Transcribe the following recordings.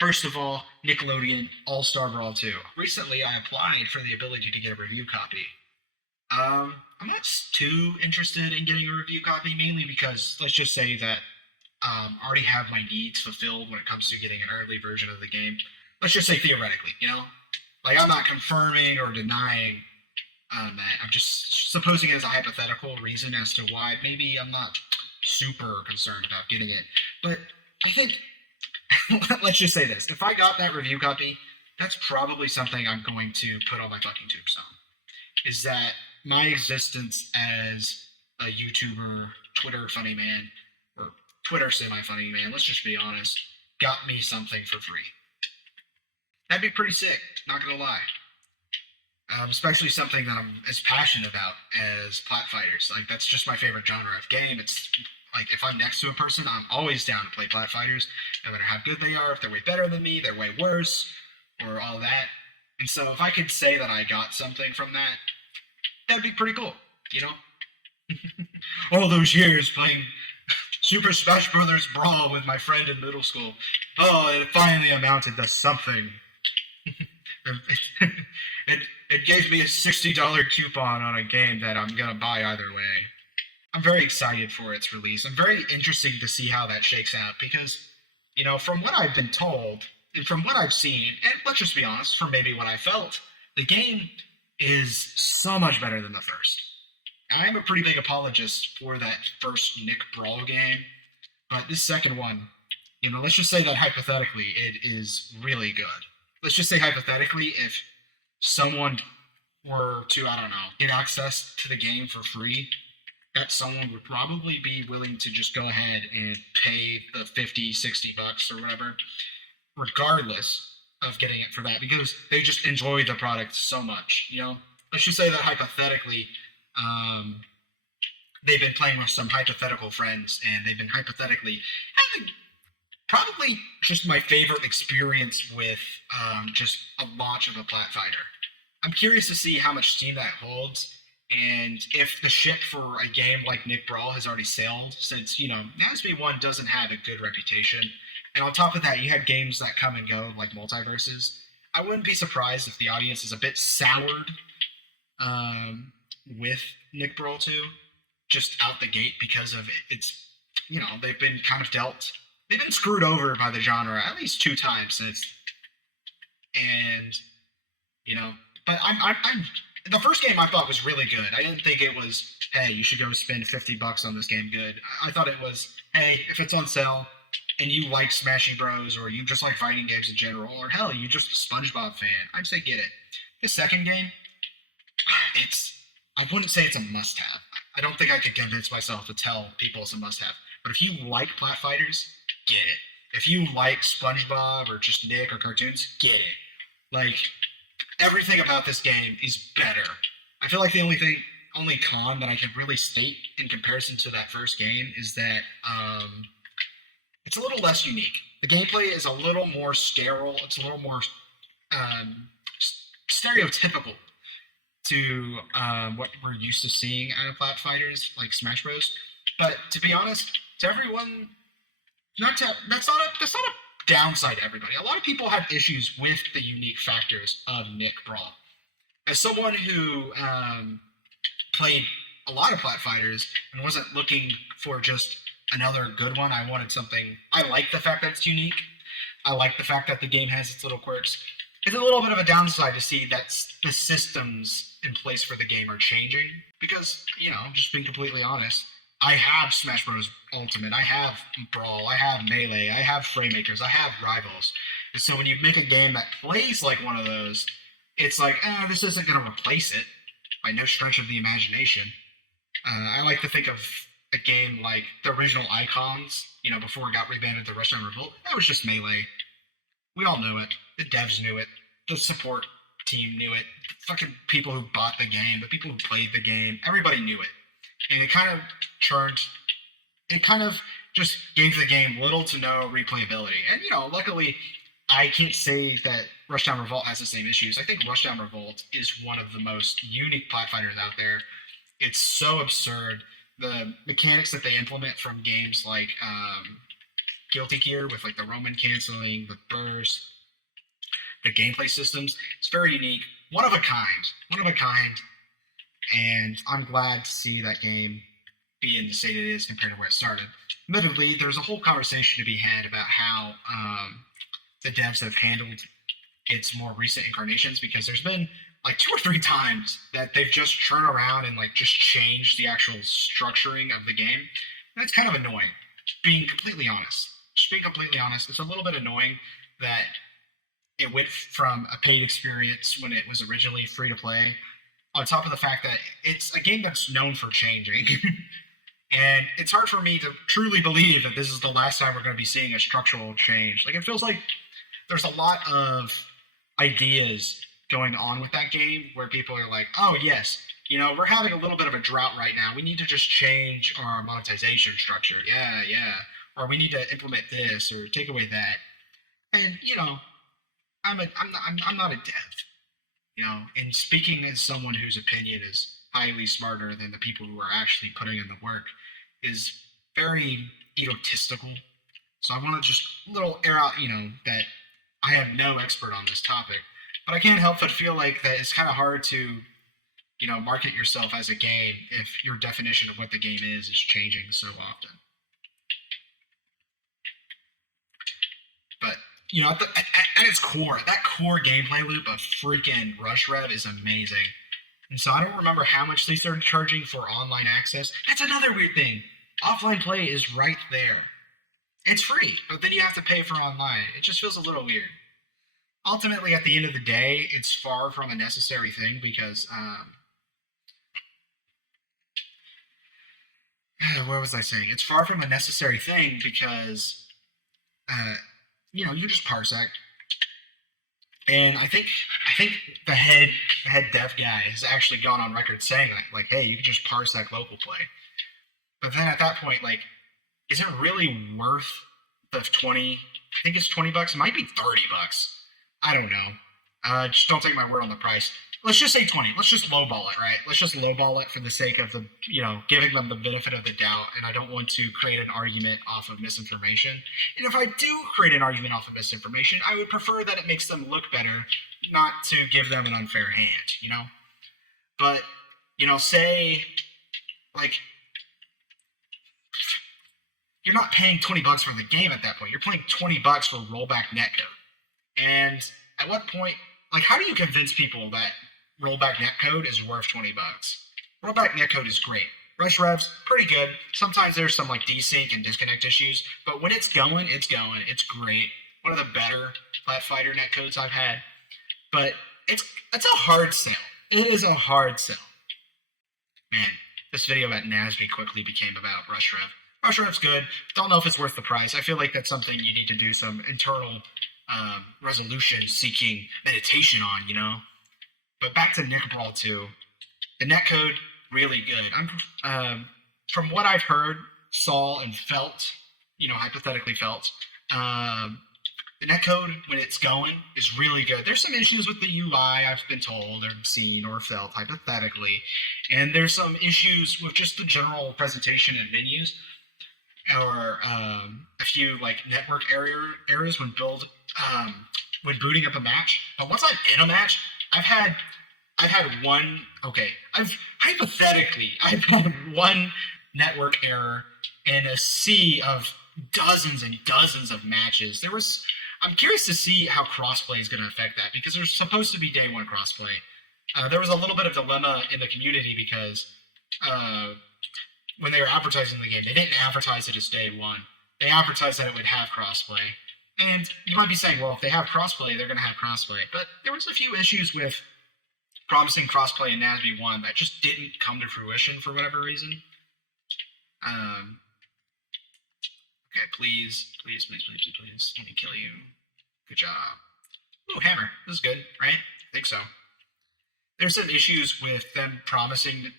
First of all, Nickelodeon All-Star Brawl 2. Recently, I applied for the ability to get a review copy. I'm not too interested in getting a review copy, mainly because let's just say that I already have my needs fulfilled when it comes to getting an early version of the game. Let's just say theoretically, like I'm not confirming or denying that. I'm just supposing it as a hypothetical reason as to why maybe I'm not super concerned about getting it. But I think let's just say this: if I got that review copy, that's probably something I'm going to put on my fucking tombstone. Is that my existence as a YouTuber, Twitter funny man, or Twitter semi funny man, let's just be honest, got me something for free. That'd be pretty sick, not gonna lie. Especially something that I'm as passionate about as plat fighters. Like, that's just my favorite genre of game. It's like, if I'm next to a person, I'm always down to play plat fighters, no matter how good they are, if they're way better than me, they're way worse, or all that. And so if I could say that I got something from that, that'd be pretty cool, you know? All those years playing Super Smash Brothers Brawl with my friend in middle school. Oh, it finally amounted to something. it gave me a $60 coupon on a game that I'm gonna buy either way. I'm very excited for its release. I'm very interested to see how that shakes out because, from what I've been told and from what I've seen, and let's just be honest, from maybe what I felt, the game is so much better than the first. I'm a pretty big apologist for that first Nick Brawl game, but this second one, let's just say that hypothetically it is really good. Let's just say hypothetically, if someone were to, I don't know, get access to the game for free, that someone would probably be willing to just go ahead and pay the 50, $60 or whatever, regardless of getting it for that, because they just enjoy the product so much, Let's just say that hypothetically, they've been playing with some hypothetical friends, and they've been hypothetically having probably just my favorite experience with just a launch of a plat fighter. I'm curious to see how much steam that holds, and if the ship for a game like Nick Brawl has already sailed, since, nasb 1 doesn't have a good reputation. And on top of that, you had games that come and go, like multiverses. I wouldn't be surprised if the audience is a bit soured with Nick Brawl 2, just out the gate, because of it's, they've been kind of they've been screwed over by the genre at least 2 times since. And, but I'm the first game I thought was really good. I didn't think it was, hey, you should go spend $50 on this game good. I thought it was, hey, if it's on sale and you like Smashy Bros, or you just like fighting games in general, or hell, you're just a SpongeBob fan, I'd say get it. The second game, I wouldn't say it's a must-have. I don't think I could convince myself to tell people it's a must-have. But if you like plat fighters, get it. If you like SpongeBob or just Nick or cartoons, get it. Like, everything about this game is better. I feel like the only con that I can really state in comparison to that first game is that it's a little less unique. The gameplay is a little more sterile. It's a little more stereotypical to what we're used to seeing out of plat fighters like Smash Bros. But to be honest, to everyone, that's not a downside to everybody. A lot of people have issues with the unique factors of Nick Brawl. As someone who played a lot of plat fighters and wasn't looking for just another good one, I wanted something. I like the fact that it's unique. I like the fact that the game has its little quirks. It's a little bit of a downside to see that the systems in place for the game are changing. Because, just being completely honest, I have Smash Bros. Ultimate, I have Brawl, I have Melee, I have Framemakers, I have Rivals. And so when you make a game that plays like one of those, it's like, this isn't going to replace it by no stretch of the imagination. I like to think of a game like the original Icons, before it got rebanded to Rushdown Revolt. That was just Melee. We all knew it. The devs knew it. The support team knew it. The fucking people who bought the game, the people who played the game, everybody knew it. And it kind of just gave the game little to no replayability. And, luckily, I can't say that Rushdown Revolt has the same issues. I think Rushdown Revolt is one of the most unique plat fighters out there. It's so absurd. The mechanics that they implement from games like Guilty Gear with like the Roman canceling, the burst, the gameplay systems. It's very unique, one of a kind, one of a kind, and I'm glad to see that game be in the state it is compared to where it started. Admittedly, there's a whole conversation to be had about how the devs have handled its more recent incarnations, because there's been like 2 or 3 times that they've just turned around and like just changed the actual structuring of the game. And that's kind of annoying. Being completely honest, just being completely honest, it's a little bit annoying that it went from a paid experience when it was originally free to play, on top of the fact that it's a game that's known for changing. And it's hard for me to truly believe that this is the last time we're going to be seeing a structural change. Like, it feels like there's a lot of ideas going on with that game where people are like, oh, yes, we're having a little bit of a drought right now. We need to just change our monetization structure. Yeah, yeah. Or we need to implement this or take away that. And, I'm not a dev, and speaking as someone whose opinion is highly smarter than the people who are actually putting in the work is very egotistical. So I want to just little air out, that I am no expert on this topic, but I can't help but feel like that it's kind of hard to, market yourself as a game if your definition of what the game is changing so often. But at its core, that core gameplay loop of freaking Rush Rev is amazing. And so I don't remember how much they started charging for online access. That's another weird thing. Offline play is right there. It's free, but then you have to pay for online. It just feels a little weird. Ultimately, at the end of the day, it's far from a necessary thing because, what was I saying? It's far from a necessary thing because, you just parsec. And I think the head dev guy has actually gone on record saying that, like, hey, you can just parsec local play. But then at that point, like, is it really worth the 20? I think it's $20. It might be $30. I don't know. Just don't take my word on the price. Let's just say 20. Let's just lowball it, right? Let's just lowball it for the sake of the, giving them the benefit of the doubt. And I don't want to create an argument off of misinformation. And if I do create an argument off of misinformation, I would prefer that it makes them look better, not to give them an unfair hand, But, say, like, you're not paying $20 for the game at that point. You're paying $20 for rollback netcode. And at what point, like, how do you convince people that rollback netcode is worth $20? Rollback netcode is great. Rush Rev's pretty good. Sometimes there's some like desync and disconnect issues, but when it's going, it's going. It's great. One of the better Flat Fighter netcodes I've had. But it's a hard sell. It is a hard sell. Man, this video about nasb quickly became about Rush Rev. Rush Rev's good. Don't know if it's worth the price. I feel like that's something you need to do some internal resolution-seeking meditation on, But back to Nick Brawl 2. The netcode, really good. From what I've heard, saw, and felt, hypothetically felt, the netcode, when it's going, is really good. There's some issues with the UI, I've been told, or seen, or felt, hypothetically. And there's some issues with just the general presentation and menus, or a few, like, network areas when booting up a match. But once I'm in a match, I've had one. Okay, I've had one network error in a sea of dozens and dozens of matches. I'm curious to see how crossplay is going to affect that, because there's supposed to be day one crossplay. There was a little bit of dilemma in the community because when they were advertising the game, they didn't advertise it as day one. They advertised that it would have crossplay. And you might be saying, well, if they have crossplay, they're going to have crossplay. But there was a few issues with promising crossplay in nasb 1 that just didn't come to fruition for whatever reason. Okay, please. Let me kill you. Good job. Ooh, hammer. This is good, right? I think so. There's some issues with them promising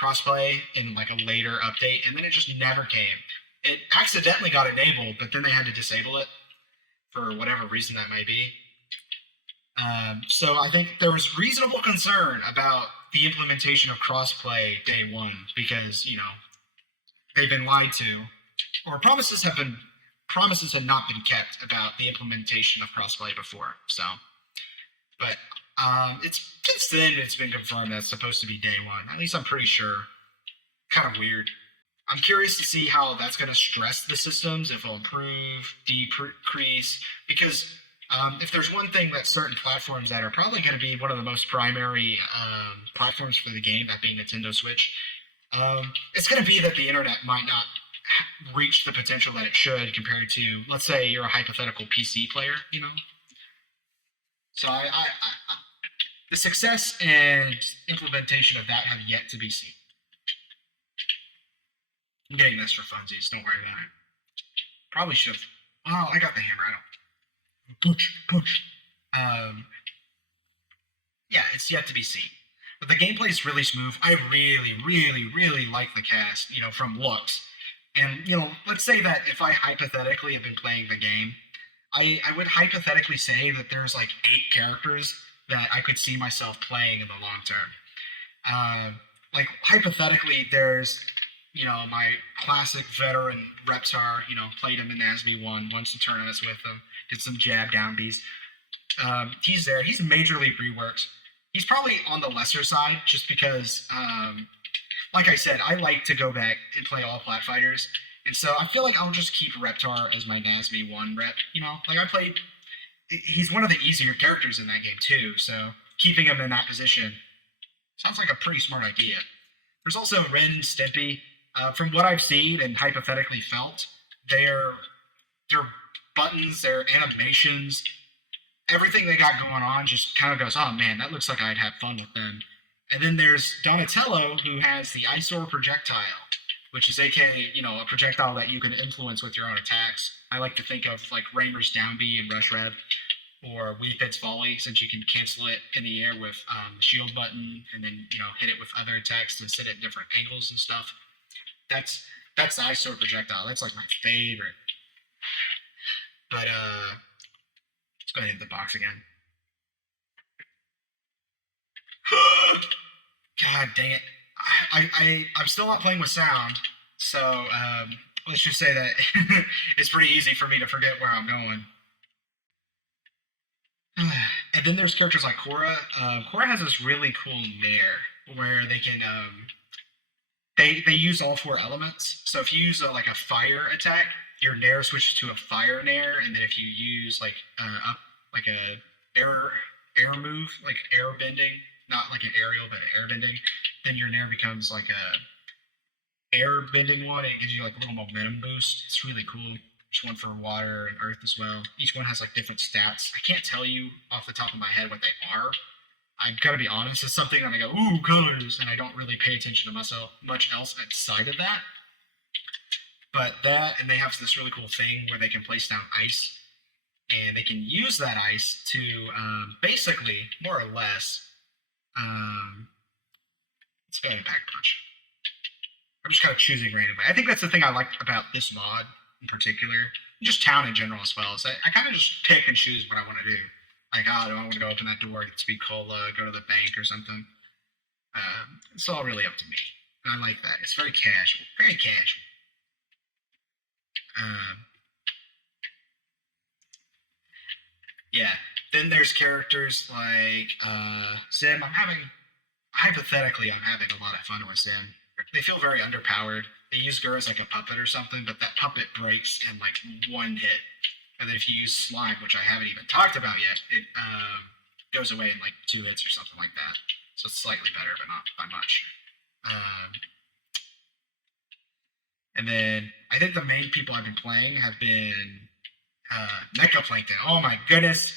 crossplay in like a later update, and then it just never came. It accidentally got enabled, but then they had to disable it for whatever reason that might be. So I think there was reasonable concern about the implementation of crossplay day one because, they've been lied to, or promises have been promises had not been kept about the implementation of crossplay before. So, but it's since then it's been confirmed that it's supposed to be day one. At least I'm pretty sure. Kind of weird. I'm curious to see how that's going to stress the systems, if it'll improve, decrease, because if there's one thing that certain platforms that are probably going to be one of the most primary platforms for the game, that being Nintendo Switch, it's going to be that the internet might not reach the potential that it should compared to, let's say, you're a hypothetical PC player, you know? So the success and implementation of that have yet to be seen. I'm getting this for funsies. Don't worry about it. Probably should have. Oh, I got the hammer. I don't. Push. Yeah, it's yet to be seen. But the gameplay is really smooth. I really like the cast. You know, from looks, and you know, let's say that if I hypothetically have been playing the game, I would hypothetically say that there's like 8 characters that I could see myself playing in the long term. Like hypothetically, there's my classic veteran Reptar. Played him in NASB 1, won some tournaments with him, did some jab down Bs. He's there. He's Major League Reworks. He's probably on the lesser side just because, like I said, I like to go back and play all Plat Fighters. And so I feel like I'll just keep Reptar as my NASB 1 rep. Like I played, he's one of the easier characters in that game too. So keeping him in that position sounds like a pretty smart idea. There's also Ren and Stimpy. From what I've seen and hypothetically felt, their buttons, their animations, everything they got going on just kind of goes, oh man, that looks like I'd have fun with them. And then there's Donatello, who has the Eyesore projectile, which is aka, a projectile that you can influence with your own attacks. I like to think of like Raymer's Down B and Rush Rev, or Wii Fit's Volley, since you can cancel it in the air with the shield button, and then hit it with other attacks to sit at different angles and stuff. That's the Eyesore projectile. That's like my favorite. But let's go ahead and hit the box again. God dang it! I'm still not playing with sound, so let's just say that it's pretty easy for me to forget where I'm going. And then there's characters like Korra. Korra has this really cool nair where they can they use all 4 elements. So if you use a fire attack, your nair switches to a fire nair, and then if you use a air move, like air bending, not like an aerial but an air bending, then your nair becomes like a air bending one, and it gives you like a little momentum boost. It's really cool. There's one for water and earth as well. Each one has like different stats. I can't tell you off the top of my head what they are. I've got to be honest, it's something that I go, ooh, colors, and I don't really pay attention to much else outside of that. But that, and they have this really cool thing where they can place down ice, and they can use that ice to basically, more or less, let's go ahead and pack punch. I'm just kind of choosing randomly. I think that's the thing I like about this mod in particular, just town in general as well, is I kind of just pick and choose what I want to do. Like, do I want to go open that door, get Speed Cola, go to the bank or something? It's all really up to me. And I like that. It's very casual. Very casual. Yeah. Then there's characters like Sim. Hypothetically, I'm having a lot of fun with Sim. They feel very underpowered. They use Gur as like a puppet or something, but that puppet breaks in like one hit. And then if you use Slime, which I haven't even talked about yet, it goes away in like 2 hits or something like that. So it's slightly better, but not by much. And then I think the main people I've been playing have been Mecha Plankton. Oh my goodness.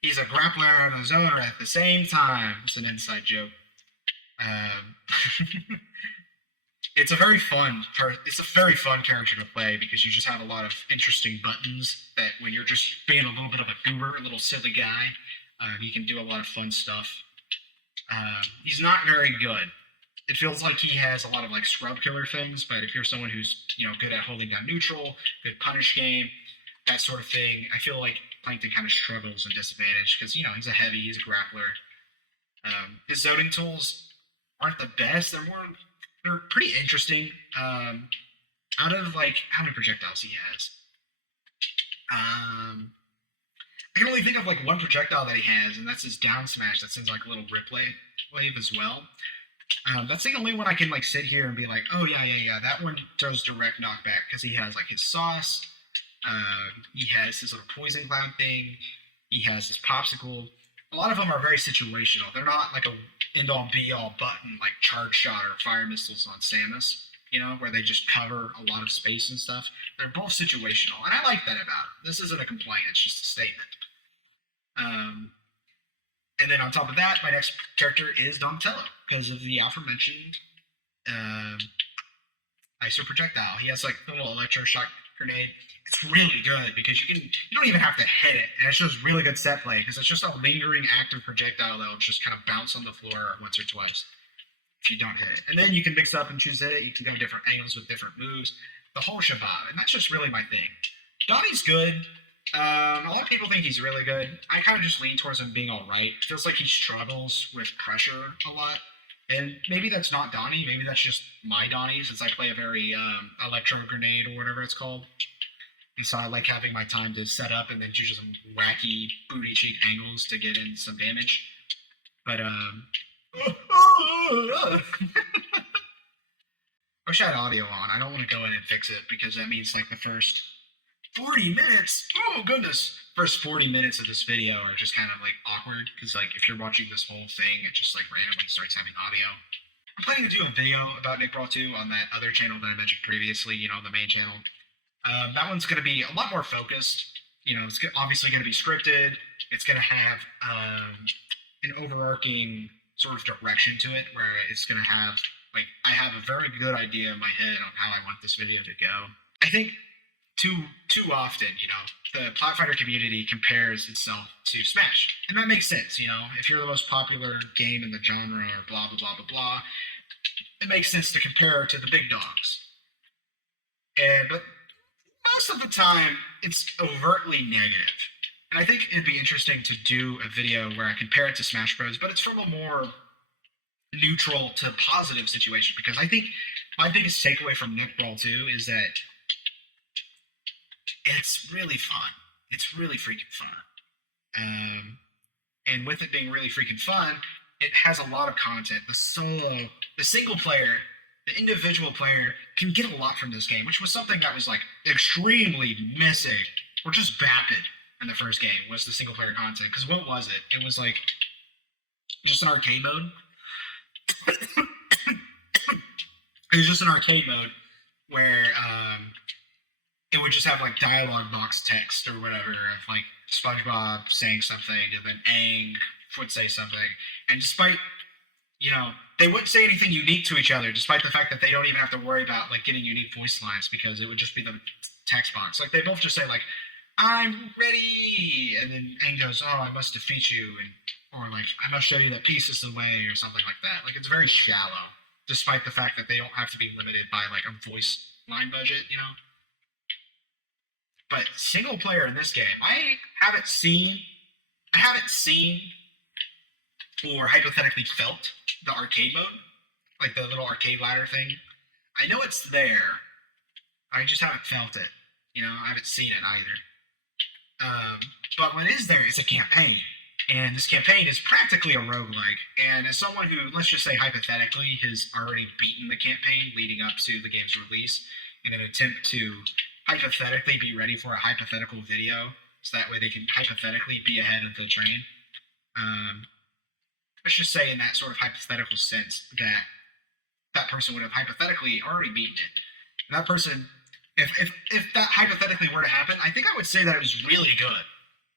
He's a grappler and a zoner at the same time. It's an inside joke. It's a very fun character to play because you just have a lot of interesting buttons that when you're just being a little bit of a goober, a little silly guy, you can do a lot of fun stuff. He's not very good. It feels like he has a lot of like scrub killer things, but if you're someone who's good at holding down neutral, good punish game, that sort of thing, I feel like Plankton kind of struggles in disadvantage because he's a heavy, he's a grappler. His zoning tools aren't the best. They're pretty interesting. Out of like how many projectiles he has, Um, I can only think of like one projectile that he has, and that's his down smash. That sends like a little rip wave as well. That's the only one I can like sit here and be like, oh yeah, yeah, yeah, that one does direct knockback because he has like his sauce. He has his little poison cloud thing. He has his popsicle. A lot of them are very situational. They're not like a end all be all button like charge shot or fire missiles on Samus. You know, where they just cover a lot of space and stuff. They're both situational, and I like that about it. This isn't a complaint; it's just a statement. Um, and then on top of that, my next character is Donatello because of the aforementioned um, icer projectile. He has like the little electroshock grenade. It's really good because you don't even have to hit it, and it's just really good set play because it's just a lingering active projectile that'll just kind of bounce on the floor once or twice if you don't hit it. And then you can mix up and choose it. You can go different angles with different moves. The whole shabab, and that's just really my thing. Donnie's good. A lot of people think he's really good. I kind of just lean towards him being all right. It feels like he struggles with pressure a lot. And maybe that's not Donnie. Maybe that's just my Donnie, since I play a very electro grenade or whatever it's called. And so I like having my time to set up and then do some wacky booty cheek angles to get in some damage. But I wish I had audio on. I don't want to go in and fix it because that means like the first 40 minutes. Oh goodness. First 40 minutes of this video are just kind of like awkward because like if you're watching this whole thing, it just like randomly starts having audio. I'm planning to do a video about Nick Brawl 2 on that other channel that I mentioned previously, you know, the main channel. That one's going to be a lot more focused. You know, it's obviously going to be scripted. It's going to have an overarching sort of direction to it where it's going to have, like, I have a very good idea in my head on how I want this video to go. I think too often, you know, the Plotfighter community compares itself to Smash. And that makes sense, you know. If you're the most popular game in the genre or blah, blah, blah, blah, blah, it makes sense to compare to the big dogs. But most of the time, it's overtly negative. And I think it'd be interesting to do a video where I compare it to Smash Bros., but it's from a more neutral to positive situation, because I think my biggest takeaway from Nick Brawl 2 is that it's really fun. It's really freaking fun. And with it being really freaking fun, it has a lot of content. The single player, the individual player can get a lot from this game, which was something that was like extremely missing, or just vapid in the first game, was the single player content. Because what was it? It was like just an arcade mode. It was just an arcade mode where it would just have like dialogue box text or whatever of like SpongeBob saying something, and then Aang would say something. And despite, you know, they wouldn't say anything unique to each other, despite the fact that they don't even have to worry about like getting unique voice lines, because it would just be the text box. Like they both just say like, "I'm ready," and then Aang goes, "Oh, I must defeat you," and or like, "I must show you that peace is the way," or something like that. Like it's very shallow, despite the fact that they don't have to be limited by like a voice line budget, you know. But single player in this game, I haven't seen or hypothetically felt the arcade mode, like the little arcade ladder thing. I know it's there. I just haven't felt it. You know, I haven't seen it either. But what is there is a campaign. And this campaign is practically a roguelike. And as someone who, let's just say hypothetically, has already beaten the campaign leading up to the game's release in an attempt to hypothetically be ready for a hypothetical video, so that way they can hypothetically be ahead of the train. Let's just say in that sort of hypothetical sense that that person would have hypothetically already beaten it. And that person, if that hypothetically were to happen, I think I would say that it was really good.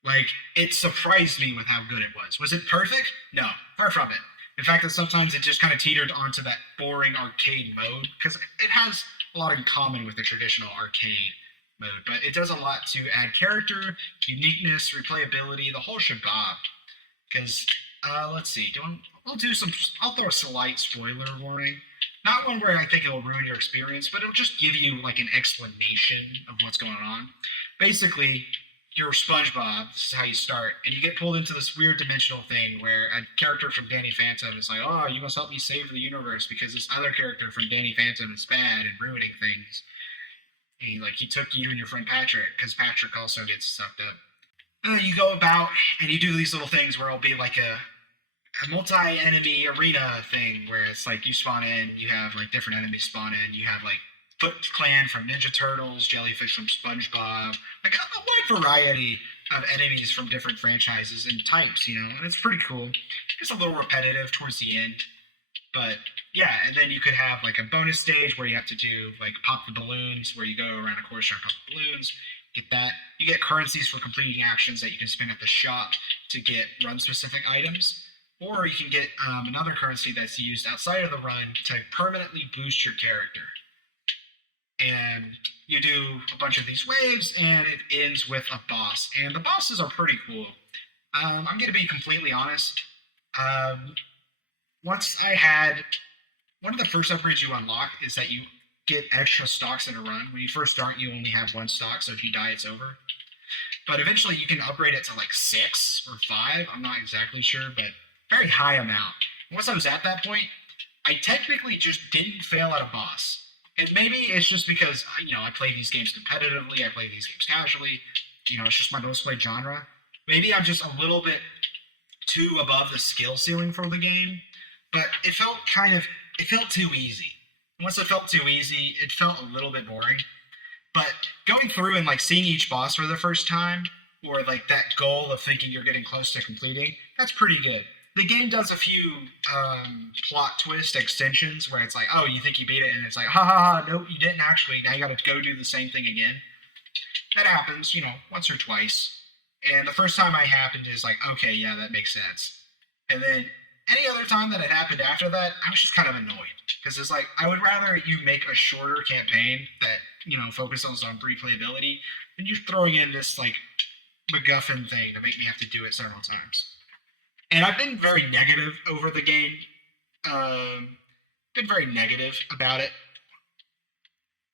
Like, it surprised me with how good it was. Was it perfect? No, far from it. In fact, sometimes it just kind of teetered onto that boring arcade mode, because it has a lot in common with the traditional arcade mode, but it does a lot to add character, uniqueness, replayability, the whole shabab. Because, let's see, I'll throw a slight spoiler warning. Not one where I think it'll ruin your experience, but it'll just give you like an explanation of what's going on. Basically, you're SpongeBob, this is how you start, and you get pulled into this weird dimensional thing where a character from Danny Phantom is like, "Oh, you must help me save the universe because this other character from Danny Phantom is bad and ruining things." And he took you and your friend Patrick, because Patrick also gets sucked up. And then you go about and you do these little things where it'll be like a multi-enemy arena thing where it's like you spawn in, you have like different enemies spawn in, you have like Foot Clan from Ninja Turtles, Jellyfish from SpongeBob, like a wide variety of enemies from different franchises and types, and it's pretty cool. It's a little repetitive towards the end, but yeah, and then you could have like a bonus stage where you have to do like pop the balloons, where you go around a course and pop the balloons. Get that. You get currencies for completing actions that you can spend at the shop to get run-specific items, or you can get another currency that's used outside of the run to permanently boost your character. And you do a bunch of these waves, and it ends with a boss. And the bosses are pretty cool. I'm going to be completely honest. Once I had one of the first upgrades you unlock is that you get extra stocks in a run. When you first start, you only have one stock, so if you die, it's over. But eventually, you can upgrade it to like 6 or 5. I'm not exactly sure, but very high amount. Once I was at that point, I technically just didn't fail at a boss. And maybe it's just because, I play these games competitively, I play these games casually, it's just my most played genre. Maybe I'm just a little bit too above the skill ceiling for the game, but it felt too easy. Once it felt too easy, it felt a little bit boring. But going through and seeing each boss for the first time, or that goal of thinking you're getting close to completing, that's pretty good. The game does a few plot twist extensions where it's like, oh, you think you beat it, and it's like, ha ha ha, nope, you didn't actually. Now you got to go do the same thing again. That happens, once or twice. And the first time it happened is like, okay, yeah, that makes sense. And then any other time that it happened after that, I was just kind of annoyed. Because it's like, I would rather you make a shorter campaign that, focuses on replayability than you're throwing in this, MacGuffin thing to make me have to do it several times. And I've been very negative over the game. Been very negative about it.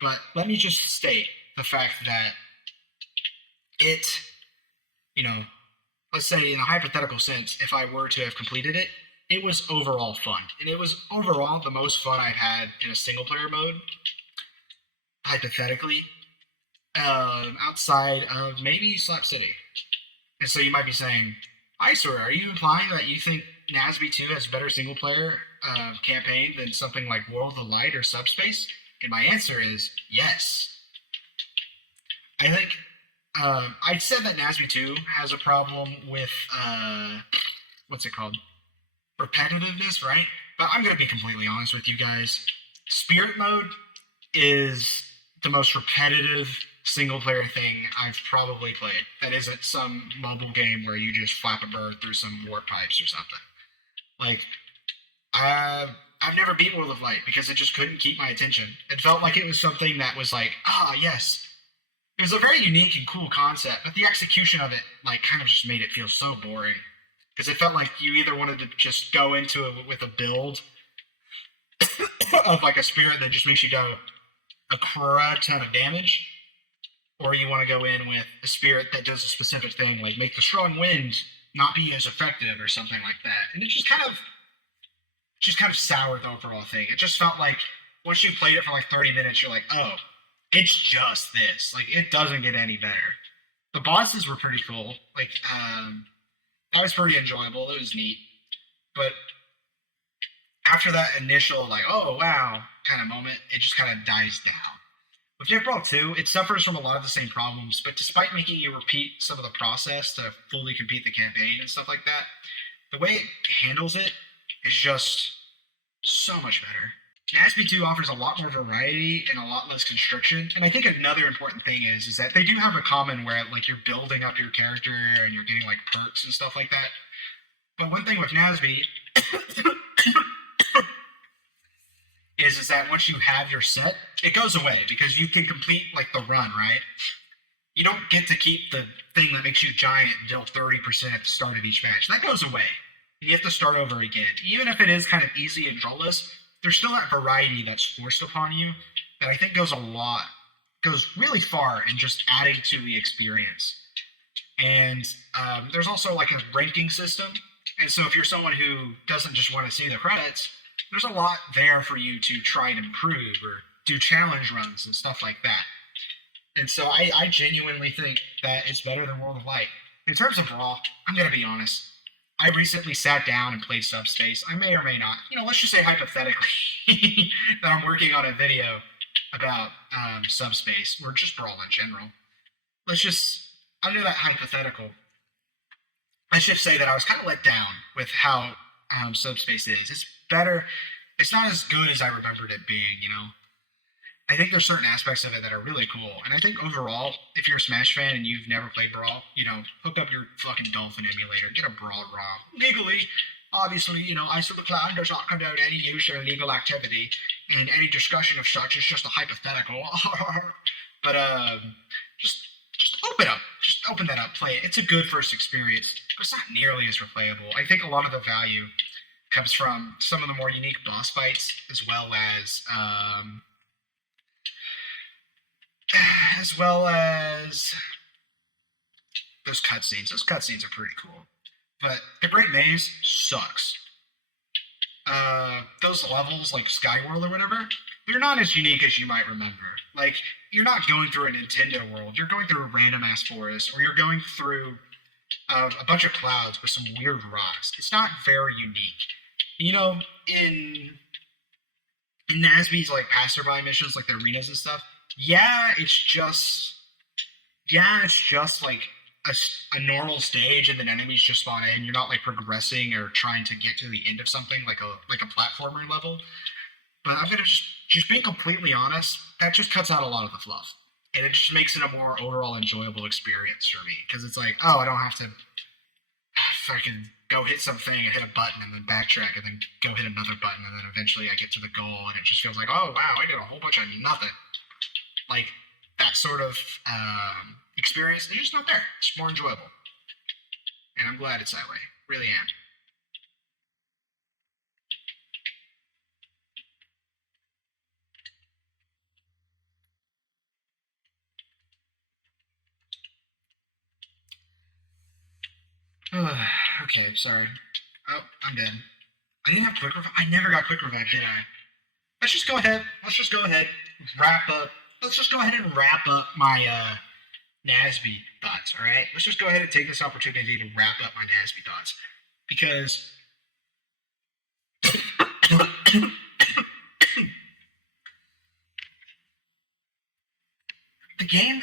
But let me just state the fact that it, let's say in a hypothetical sense, if I were to have completed it, it was overall fun. And it was overall the most fun I've had in a single player mode, hypothetically, outside of maybe Slap City. And so you might be saying, Eyesore, are you implying that you think NASB 2 has a better single player campaign than something like World of Light or Subspace? And my answer is yes. I think I said that NASB 2 has a problem with what's it called? Repetitiveness, right? But I'm going to be completely honest with you guys. Spirit mode is the most repetitive single player thing I've probably played. That isn't some mobile game where you just flap a bird through some warp pipes or something. I've never beat World of Light because it just couldn't keep my attention. It felt like it was something that was like, yes. It was a very unique and cool concept, but the execution of it kind of just made it feel so boring. Because it felt like you either wanted to just go into it with a build of a spirit that just makes you go a crud ton of damage, or you want to go in with a spirit that does a specific thing, like make the strong wind not be as effective or something like that. And it just kind of soured the overall thing. It just felt like once you played it for 30 minutes, you're like, oh, it's just this. It doesn't get any better. The bosses were pretty cool. That was pretty enjoyable. It was neat. But after that initial, oh, wow, kind of moment, it just kind of dies down. With Nick Brawl 2, it suffers from a lot of the same problems, but despite making you repeat some of the process to fully complete the campaign and stuff like that, the way it handles it is just so much better. NASB 2 offers a lot more variety and a lot less constriction, and I think another important thing is that they do have a common where you're building up your character and you're getting perks and stuff like that. But one thing with NASB is that once you have your set, it goes away because you can complete the run, right? You don't get to keep the thing that makes you giant and deal 30% at the start of each match. That goes away. You have to start over again. Even if it is kind of easy and goalless, there's still that variety that's forced upon you that I think goes really far in just adding to the experience. And there's also a ranking system. And so if you're someone who doesn't just want to see the credits, there's a lot there for you to try and improve or do challenge runs and stuff like that. And so I genuinely think that it's better than World of Light. In terms of Brawl, I'm going to be honest. I recently sat down and played Subspace. I may or may not. Let's just say hypothetically that I'm working on a video about Subspace or just Brawl in general. Let's just, under that hypothetical, let's just say that I was kind of let down with how Subspace is. It's better. It's not as good as I remembered it being. I think there's certain aspects of it that are really cool. And I think overall, if you're a Smash fan and you've never played Brawl, hook up your fucking Dolphin emulator, get a Brawl ROM. Legally, obviously, Ice of the Cloud does not condone any use or illegal activity, and any discussion of such is just a hypothetical. But just open up. Just open that up, play it. It's a good first experience, but it's not nearly as replayable. I think a lot of the value comes from some of the more unique boss fights, as well as those cutscenes. Those cutscenes are pretty cool. But the Great Maze sucks. Those levels, like Skyworld or whatever, they're not as unique as you might remember. Like, you're not going through a Nintendo world. You're going through a random-ass forest, or you're going through a bunch of clouds with some weird rocks. It's not very unique. In NASB's, like, passerby missions, like the arenas and stuff, it's just like a normal stage, and then enemies just spawn in. You're not like progressing or trying to get to the end of something like a platformer level. But I'm gonna just being completely honest, that just cuts out a lot of the fluff, and it just makes it a more overall enjoyable experience for me, because it's like, oh, I don't have to fucking go hit something and hit a button and then backtrack and then go hit another button, and then eventually I get to the goal, and it just feels like, oh wow, I did a whole bunch of nothing. Like, that sort of experience, they're just not there. It's more enjoyable. And I'm glad it's that way. Really am. Okay, sorry. Oh, I'm dead. I didn't have quick revive. I never got quick revive, did I? Let's just go ahead. Wrap up. Let's just go ahead and wrap up my nasb thoughts, alright? Let's just go ahead and take this opportunity to wrap up my nasb thoughts. Because the game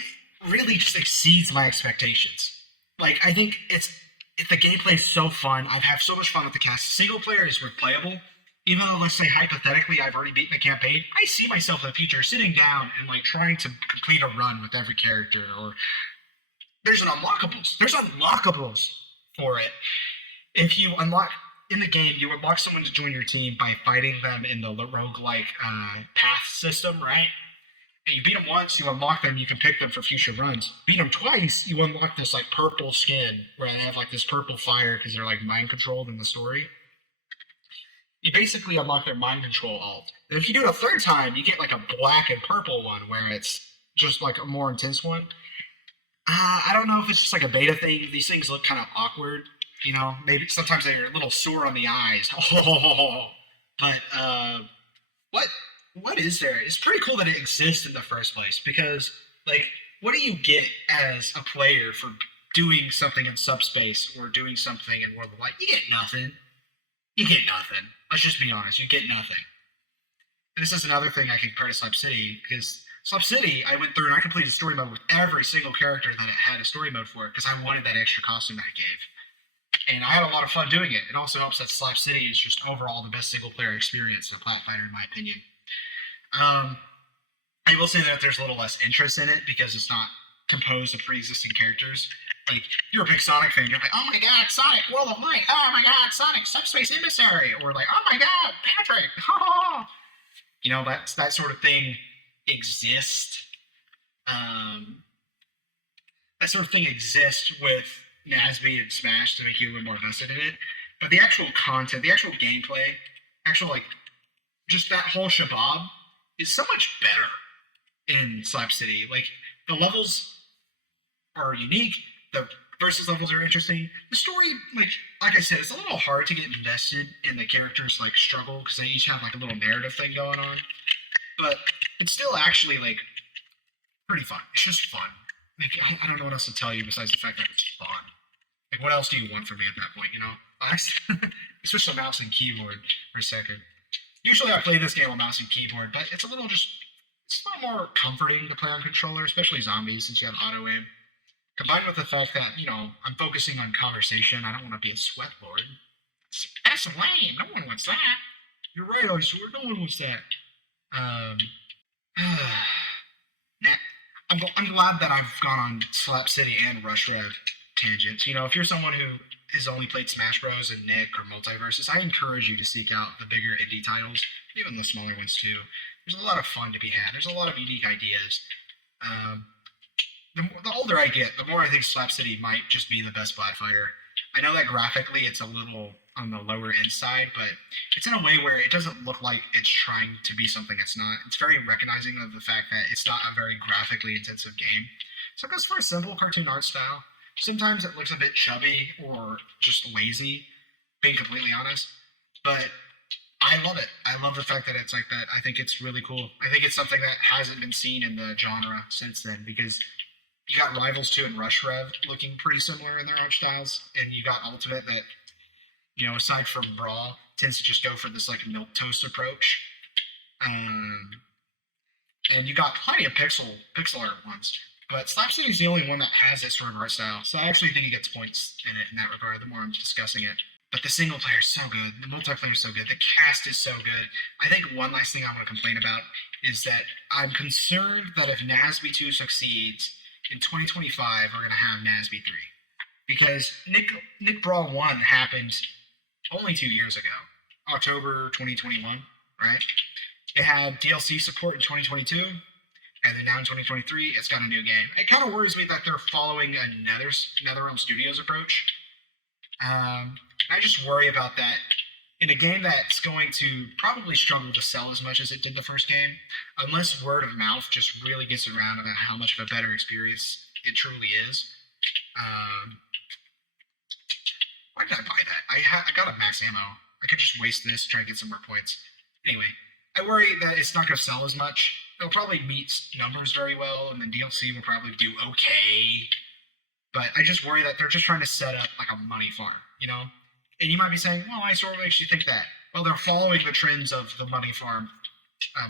really just exceeds my expectations. Like, I think the gameplay is so fun. I've had so much fun with the cast. Single player is replayable. Even though, let's say, hypothetically, I've already beaten the campaign, I see myself in the future sitting down and, like, trying to complete a run with every character. Or there's unlockables for it. If you unlock in the game, you unlock someone to join your team by fighting them in the roguelike path system, right? And you beat them once, you unlock them, you can pick them for future runs. Beat them twice, you unlock this like purple skin where they have like this purple fire because they're like mind controlled in the story. You basically unlock their mind control alt. And if you do it a third time, you get like a black and purple one where it's just like a more intense one. I don't know if it's just like a beta thing. These things look kind of awkward. Maybe sometimes they're a little sore on the eyes. But what is there? It's pretty cool that it exists in the first place, because like, what do you get as a player for doing something in Subspace or doing something in World of Light? You get nothing. Let's just be honest. You get nothing. And this is another thing I can compare to Slab City, because Slab City, I went through and I completed story mode with every single character that it had a story mode for, because I wanted that extra costume that it gave. And I had a lot of fun doing it. It also helps that Slab City is just overall the best single player experience in a Plat Fighter, in my opinion. I will say that there's a little less interest in it because it's not composed of pre-existing characters. Like, you're a big Sonic fan, you're like, oh my god, Sonic, World of Light, oh my god, Sonic, Subspace Emissary, or like, oh my god, Patrick, that sort of thing exists. That sort of thing exists with NASB and Smash to make you a little more invested in it. But the actual content, the actual gameplay, just that whole shabab is so much better in Slab City. Like, the levels are unique, the versus levels are interesting. The story, like I said, it's a little hard to get invested in the characters' struggle, because they each have a little narrative thing going on. But it's still actually pretty fun. It's just fun. Like, I don't know what else to tell you besides the fact that it's fun. Like, what else do you want from me at that point, you know? I switch to mouse and keyboard for a second. Usually I play this game on mouse and keyboard, but it's a little just, it's a little more comforting to play on controller, especially zombies, since you have auto aim. Combined with the fact that, you know, I'm focusing on conversation, I don't want to be a sweatboard. That's lame. No one wants that. You're right, I swear, no one wants that. Um, Nah, I'm glad that I've gone on Slap City and Rush Rev tangents. You know, if you're someone who has only played Smash Bros. And Nick or Multiverses, I encourage you to seek out the bigger indie titles, even the smaller ones too. There's a lot of fun to be had. There's a lot of unique ideas. Um, the older I get, the more I think Slap City might just be the best Bad Fighter. I know that graphically it's a little on the lower end side, but it's in a way where it doesn't look like it's trying to be something it's not. It's very recognizing of the fact that it's not a very graphically intensive game. So it goes for a simple cartoon art style. Sometimes it looks a bit chubby or just lazy, being completely honest. But I love it. I love the fact that it's like that. I think it's really cool. I think it's something that hasn't been seen in the genre since then because you got Rivals 2 and Rush Rev looking pretty similar in their art styles, and you got Ultimate that, you know, aside from Brawl, tends to just go for this like milk toast approach. Um, and you got plenty of pixel art ones, but Slap City is the only one that has this sort of art style. So I actually think it gets points in it in that regard. The more I'm discussing it, but the single player is so good, the multiplayer is so good, the cast is so good. I think one last thing I want to complain about is that I'm concerned that if nasb 2 succeeds in 2025, we're going to have nasb 3 because Nick Brawl 1 happened only 2 years ago, October 2021, right? It had DLC support in 2022, and then now in 2023, it's got a new game. It kind of worries me that they're following a NetherRealm Studios approach. I just worry about that in a game that's going to probably struggle to sell as much as it did the first game, unless word of mouth just really gets around about how much of a better experience it truly is. Why did I buy that? I got a max ammo. I could just waste this, try and get some more points. Anyway, I worry that it's not going to sell as much. It'll probably meet numbers very well, and then DLC will probably do okay. But I just worry that they're just trying to set up like a money farm, you know? And you might be saying, well, I sort of makes you think that. Well, they're following the trends of the money farm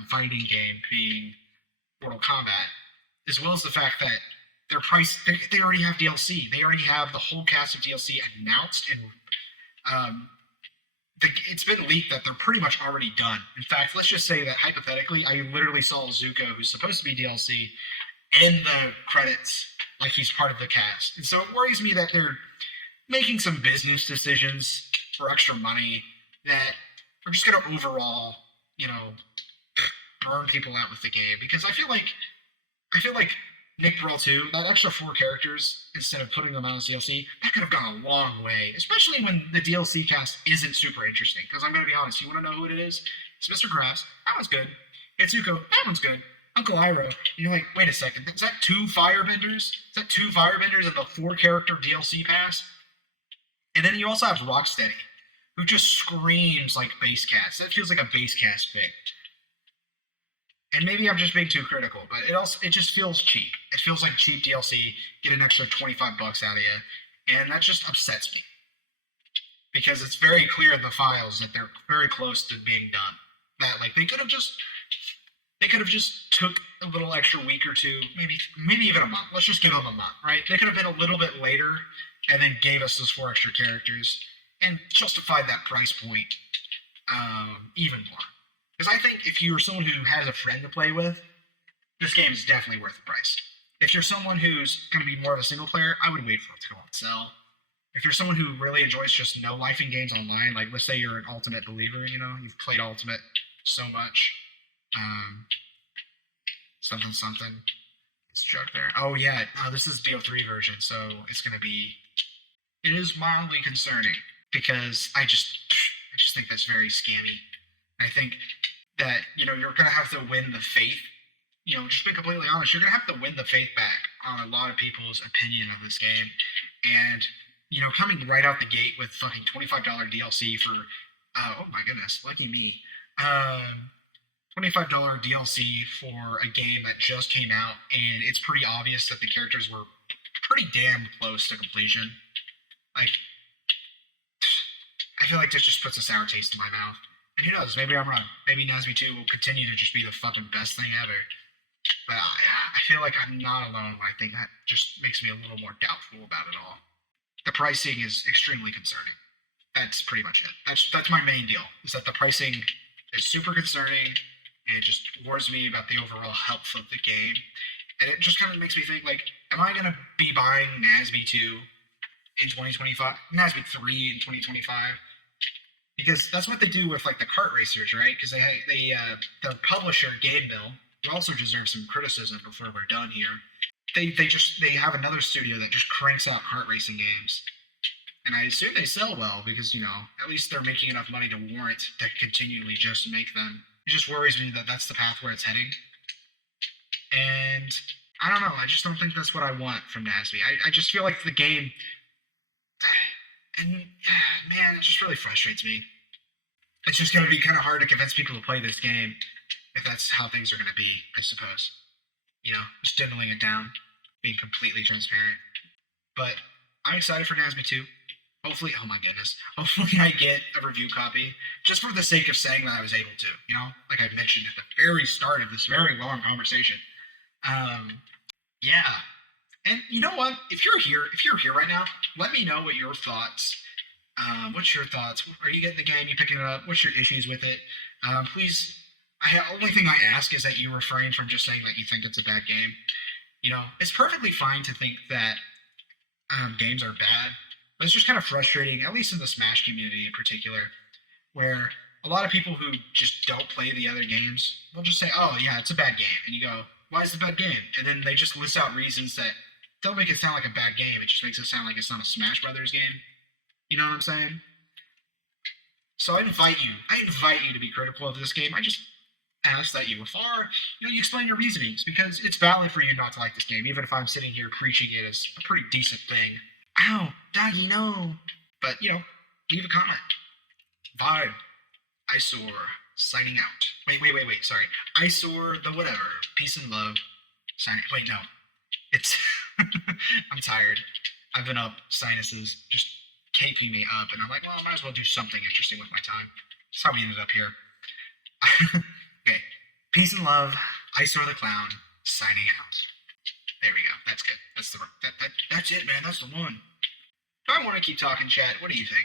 fighting game being Mortal Kombat, as well as the fact that their price, they already have DLC. They already have the whole cast of DLC announced, and it's been leaked that they're pretty much already done. In fact, let's just say that hypothetically, I literally saw Zuko, who's supposed to be DLC, in the credits, like he's part of the cast. And so it worries me that they're making some business decisions for extra money that are just going to overall, you know, burn people out with the game. Because I feel like Nick Brawl 2, that extra 4 characters, instead of putting them out as DLC, that could have gone a long way. Especially when the DLC cast isn't super interesting. Because I'm going to be honest, you want to know who it is? It's Mr. Grass. That one's good. It's Zuko. That one's good. Uncle Iroh. And you're like, wait a second. Is that 2 Firebenders? Is that 2 Firebenders in the 4-character DLC pass? And then you also have Rocksteady, who just screams like base cast. That feels like a base cast thing. And maybe I'm just being too critical, but it just feels cheap. It feels like cheap DLC, get an extra $25 out of you, and that just upsets me. Because it's very clear in the files that they're very close to being done. That like they could have just took a little extra week or two, maybe even a month. Let's just give them a month, right? They could have been a little bit later and then gave us those 4 extra characters and justified that price point even more. Because I think if you're someone who has a friend to play with, this game is definitely worth the price. If you're someone who's going to be more of a single player, I would wait for it to go on sale. If you're someone who really enjoys just no-lifing games online, like let's say you're an Ultimate believer, you know, you've played Ultimate so much, something. It's joke there. Oh yeah, this is BO3 version, so it's going to be. It is mildly concerning because I just think that's very scammy. I think that, you know, you're going to have to win the faith. You know, just be completely honest, you're going to have to win the faith back on a lot of people's opinion of this game. And, you know, coming right out the gate with fucking $25 DLC for, oh my goodness, lucky me. $25 DLC for a game that just came out, and it's pretty obvious that the characters were pretty damn close to completion. Like, I feel like this just puts a sour taste in my mouth. And who knows? Maybe I'm wrong. Maybe NASB 2 will continue to just be the fucking best thing ever. But I feel like I'm not alone when I think that just makes me a little more doubtful about it all. The pricing is extremely concerning. That's pretty much it. That's my main deal, is that the pricing is super concerning, and it just worries me about the overall health of the game. And it just kind of makes me think, like, am I going to be buying NASB 2 in 2025? NASB 3 in 2025? Because that's what they do with, like, the kart racers, right? Because the publisher, Game Mill, who also deserves some criticism before we're done here, they have another studio that just cranks out kart racing games. And I assume they sell well because, at least they're making enough money to warrant to continually just make them. It just worries me that that's the path where it's heading. And I don't know. I just don't think that's what I want from NASB. I just feel like the game, and man, it just really frustrates me. It's just going to be kind of hard to convince people to play this game if that's how things are going to be, I suppose. Just diddling it down, being completely transparent. But I'm excited for NASB 2. Hopefully, oh my goodness, hopefully I get a review copy, just for the sake of saying that I was able to, like I mentioned at the very start of this very long conversation. Yeah. And you know what? If you're here right now, let me know what your thoughts. What's your thoughts? Are you getting the game? You picking it up? What's your issues with it? Please. The only thing I ask is that you refrain from just saying that you think it's a bad game. It's perfectly fine to think that games are bad. But it's just kind of frustrating, at least in the Smash community in particular, where a lot of people who just don't play the other games, they'll just say, oh, yeah, it's a bad game. And you go, why is it a bad game? And then they just list out reasons that don't make it sound like a bad game. It just makes it sound like it's not a Smash Brothers game. You know what I'm saying? So I invite you to be critical of this game. I just ask that you explain your reasonings, because it's valid for you not to like this game, even if I'm sitting here preaching it as a pretty decent thing. Ow, doggy, no. But, leave a comment. Vibe. Eyesore. Signing out. Wait, sorry. Eyesore, the whatever. Peace and love. Signing. Wait, no. It's... I'm tired. I've been up. Sinuses just keeping me up. And I'm like, well, I might as well do something interesting with my time. That's how we ended up here. Okay. Peace and love. Eyesore the clown. Signing out. There we go. That's good. That's it, man. That's the one. Do I want to keep talking, chat? What do you think?